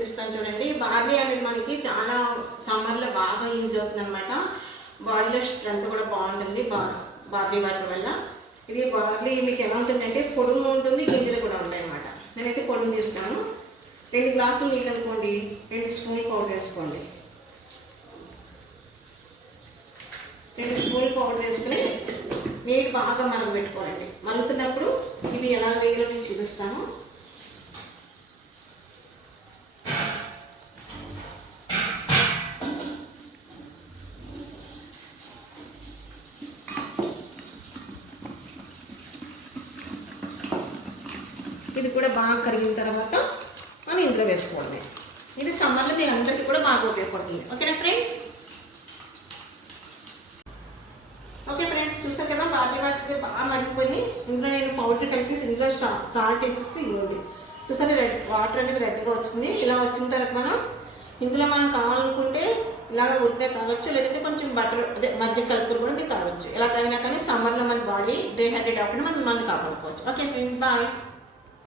చూపిస్తాను చూడండి. బార్లీ అనేది మనకి చాలా సమ్మర్లో బాగా యూజ్ అవుతుంది అనమాట బాడీలో స్ట్రెంత్ కూడా బాగుంటుంది బా బార్లీ వాటర్ వల్ల. ఇది బార్లీ మీకు ఎలా ఉంటుందంటే పొడుగు ఉంటుంది గింజలు కూడా ఉంటాయి అన్నమాట నేనైతే పొడుగు తీస్తాను రెండు గ్లాసులు నీళ్ళు అనుకోండి రెండు స్పూన్ పౌడర్ వేసుకోండి. రెండు స్పూన్ పౌడర్ వేసుకుని నీళ్ళు బాగా మనం పెట్టుకోవాలండి మరుగుతున్నప్పుడు ఇవి ఎలా వేయాలో నేను చూపిస్తాను. ఇది కూడా బాగా కరిగిన తర్వాత మనం ఇందులో వేసుకోవాలి. ఇది సమ్మర్లో మీ అందరికీ కూడా బాగా ఉపయోగపడుతుంది. ఓకేనా ఫ్రెండ్స్ ఓకే ఫ్రెండ్స్ చూసారు కదా బార్లీ వాటర్ బాగా మరిగిపోయి ఇందులో నేను పౌడర్ కలిపి ఇందులో సాల్ట్ వేసేసి ఇవ్వండి. చూసారా రెడ్ వాటర్ అనేది రెడ్గా వచ్చింది. ఇలా వచ్చిన తర్వాత మనం ఇందులో మనం కావాలనుకుంటే ఇలాగ ఉడితే తాగొచ్చు లేదంటే కొంచెం బటర్ అదే మధ్య కలుపులు కూడా మీరు తాగొచ్చు. ఇలా తాగినా కానీ సమ్మర్లో మన బాడీ డిహైడ్రేట్ అవ్వకుండా మనం మనం కాపాడుకోవచ్చు. Okay bye